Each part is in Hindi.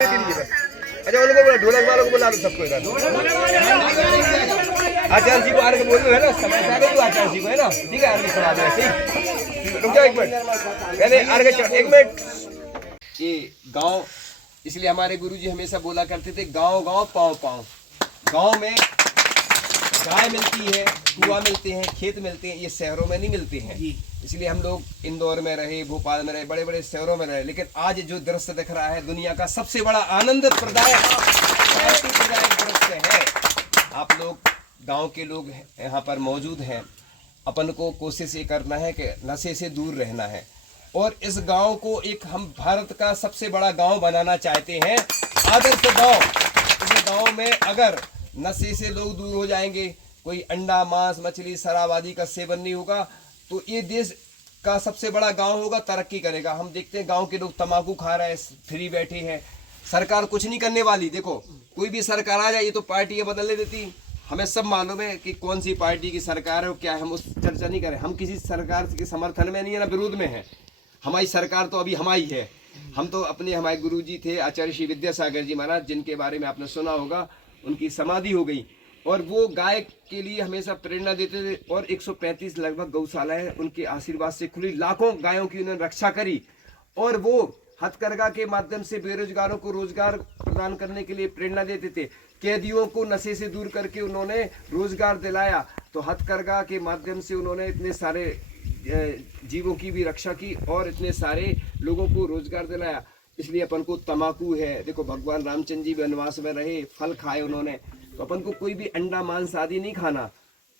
अच्छा उनको बोला, ढोलक वालों को बुला लो सबको इधर। आचार्य जी को आगे बोल दो, है ना, समय से आगे जो आचार्य जी को, है ना, ठीक है, आगे सुना दो ऐसे ही। रुक जाओ एक मिनट, पहले आगे चढ़, एक मिनट। ये गांव, इसलिए हमारे गुरुजी हमेशा बोला करते थे, गांव गांव पाँव पाँव। गांव में गाय मिलती है, कुआं मिलते हैं, खेत मिलते हैं, ये शहरों में नहीं मिलते हैं। इसलिए हम लोग इंदौर में रहे, भोपाल में रहे, बड़े बड़े शहरों में रहे, लेकिन आज जो दृश्य दिख रहा है दुनिया का सबसे बड़ा आनंद प्रदायक दृश्य है। आप लोग गांव के लोग यहाँ पर मौजूद हैं। अपन को कोशिश ये करना है कि नशे से दूर रहना है, और इस गांव को एक हम भारत का सबसे बड़ा गांव बनाना चाहते हैं, आदर्श गांव। इस गांव में अगर नशे से लोग दूर हो जाएंगे, कोई अंडा मांस मछली शराब आदि का सेवन नहीं होगा, तो ये देश का सबसे बड़ा गांव होगा, तरक्की करेगा। हम देखते हैं गांव के लोग तंबाकू खा रहे हैं, फ्री बैठे हैं, सरकार कुछ नहीं करने वाली। देखो कोई भी सरकार आ जाए, ये तो पार्टियां बदलने देती, हमें सब मालूम है कि कौन सी पार्टी की सरकार है और क्या है, हम उस चर्चा नहीं करें। हम किसी सरकार के समर्थन में नहीं है ना विरोध में है, हमारी सरकार तो अभी हमारी है। हम तो अपने, हमारे गुरुजी थे आचार्य श्री विद्यासागर जी महाराज, जिनके बारे में आपने सुना होगा, उनकी समाधि हो गई, और वो गाय के लिए हमेशा प्रेरणा देते थे, और 135 लगभग गौशालाएं उनके आशीर्वाद से खुली, लाखों गायों की उन्होंने रक्षा करी, और वो हथकरघा के माध्यम से बेरोजगारों को रोजगार प्रदान करने के लिए प्रेरणा देते थे। कैदियों को नशे से दूर करके उन्होंने रोजगार दिलाया, तो हथकरघा के माध्यम से उन्होंने इतने सारे जीवों की भी रक्षा की और इतने सारे लोगों को रोजगार दिलाया। इसलिए अपन को तंबाकू है, देखो भगवान रामचंद्र जी वनवास में रहे, फल खाए उन्होंने, तो अपन को कोई भी अंडा मांस आदि नहीं खाना,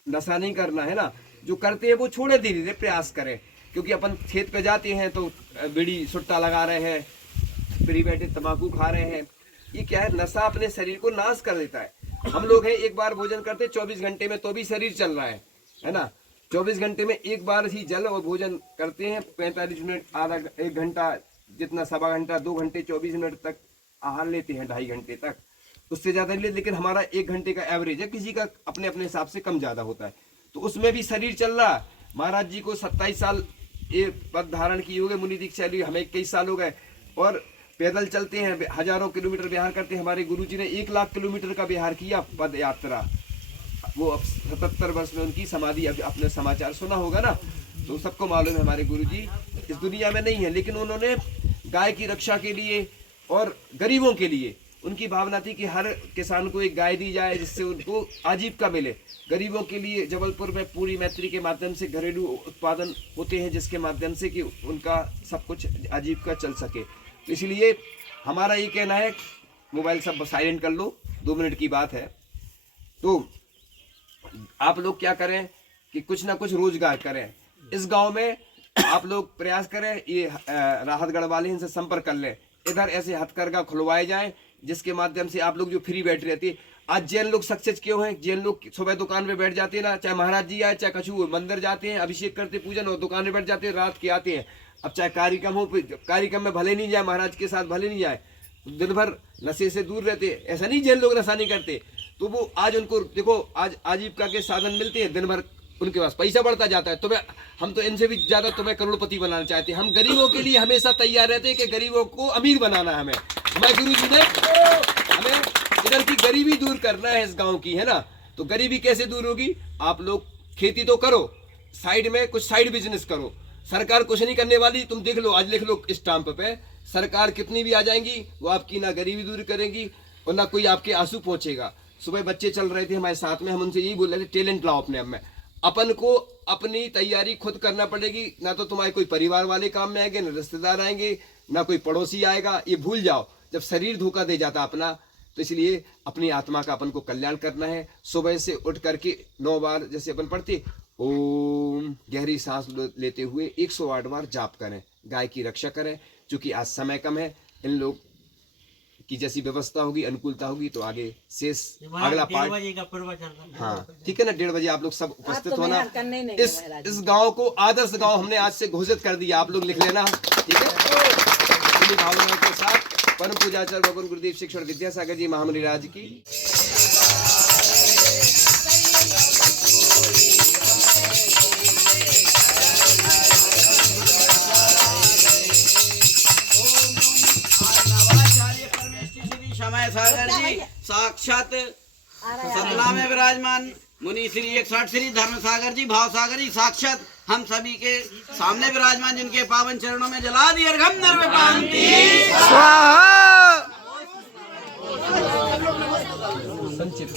नशा नहीं करना, है ना। जो करते हैं वो छोड़े, धीरे धीरे प्रयास करें, क्योंकि अपन खेत पे जाते हैं तो बीड़ी सुट्टा लगा रहे हैं, फ्री बैठे तंबाकू खा रहे हैं, ये क्या है, नशा अपने शरीर को नाश कर देता है। हम लोग हैं एक बार भोजन करते 24 घंटे में, तो भी शरीर चल रहा है ना। 24 घंटे में एक बार ही जल और भोजन करते हैं, 45 मिनट, आधा 1 घंटा, जितना सवा घंटा 2 घंटे 24 मिनट तक आहार लेते हैं, 2.5 घंटे तक, उससे ज्यादा नहीं लेते। लेकिन हमारा 1 घंटे का एवरेज है, किसी का अपने अपने हिसाब से कम ज्यादा होता है, तो उसमें भी शरीर चल रहा है। महाराज जी को 27 साल ये पद धारण किए हो गए, मुनि दीक्षा ली, हमें 21 साल हो गए, और पैदल चलते हैं, हजारों किलोमीटर बिहार करते हैं। हमारे गुरु जी ने 1 लाख किलोमीटर का बिहार किया, पद यात्रा। वो अब 77 वर्ष में उनकी समाधि, अभी अपने समाचार सुना होगा ना, तो सबको मालूम है हमारे गुरुजी इस दुनिया में नहीं है, लेकिन उन्होंने गाय की रक्षा के लिए और गरीबों के लिए, उनकी भावना थी कि हर किसान को एक गाय दी जाए जिससे उनको आजीविका मिले। गरीबों के लिए जबलपुर में पूरी मैत्री के माध्यम से घरेलू उत्पादन होते हैं, जिसके माध्यम से कि उनका सब कुछ आजीविका चल सके। तो इसलिए हमारा ये कहना है, मोबाइल सब साइलेंट कर लो, 2 मिनट की बात है। तो आप लोग क्या करें कि कुछ ना कुछ रोजगार करें। इस गांव में आप लोग प्रयास करें, ये राहतगढ़ वाले इनसे संपर्क कर लें, इधर ऐसे हथकरघा खुलवाए जाएं, जिसके माध्यम से आप लोग जो फ्री बैठ रहती है। आज जैन लोग सक्सेस क्यों हैं? जैन लोग सुबह दुकान पे बैठ जाते हैं ना, चाहे महाराज जी आए चाहे कछु, मंदिर जाते हैं, अभिषेक करते पूजन, और दुकान पे बैठ जाते हैं, रात के आते हैं। अब चाहे कार्यक्रम हो, कार्यक्रम में भले नहीं जाए, महाराज के साथ भले नहीं जाए, दिन भर नशे से दूर रहते। ऐसा नहीं जैन लोग नशा नहीं करते, तो वो आज उनको देखो, आज आजीविका के साधन मिलते हैं, दिन भर उनके पास पैसा बढ़ता जाता है। तुम्हें, हम तो इनसे भी ज्यादा तुम्हें करोड़पति बनाना चाहते हैं। हम गरीबों के लिए हमेशा तैयार रहते हैं कि गरीबों को अमीर बनाना है हमें। हमारे गुरु जी ने हमें इधर की गरीबी दूर करना है इस गांव की, है ना। तो गरीबी कैसे दूर होगी? आप लोग खेती तो करो, साइड में कुछ साइड बिजनेस करो, सरकार कुछ नहीं करने वाली। तुम देख लो, आज लिख लो स्टाम्प पे, सरकार कितनी भी आ जाएंगी, वो आपकी ना गरीबी दूर करेंगी और ना कोई आपके आंसू पहुंचेगा। सुबह बच्चे चल रहे थे हमारे साथ में, हम उनसे यही बोल रहे थे, टैलेंट लाओ अपने आप में। अपन को अपनी तैयारी खुद करना पड़ेगी, ना तो तुम्हारे कोई परिवार वाले काम में आएंगे, ना रिश्तेदार आएंगे, ना कोई पड़ोसी आएगा। ये भूल जाओ, जब शरीर धोखा दे जाता अपना। तो इसलिए अपनी आत्मा का अपन को कल्याण करना है। सुबह से उठ करके 9 बार जैसे अपन पढ़ते, ओम, गहरी सांस लेते हुए 108 बार जाप करें, गाय की रक्षा करें। क्योंकि आज समय कम है, इन लोग की जैसी व्यवस्था होगी, अनुकूलता होगी, तो आगे शेष अगला पार्ट, हाँ ठीक है ना, 1:30 बजे आप लोग सब उपस्थित तो होना। इस गांव को आदर्श गांव हमने आज से घोषित कर दिया, आप लोग लिख लेना, ठीक है। भावनाओं के साथ परम पूजाचार्य भगवान गुरुदेव शिक्षण विद्यासागर जी महामुनि राज की अन्नमय सागर जी साक्षात सतना में विराजमान मुनि श्री 61 श्री धर्म सागर जी भाव सागर जी साक्षात हम सभी के सामने विराजमान, जिनके पावन चरणों में जला दी अर्घम निर्विपांति स्वाहा। संचित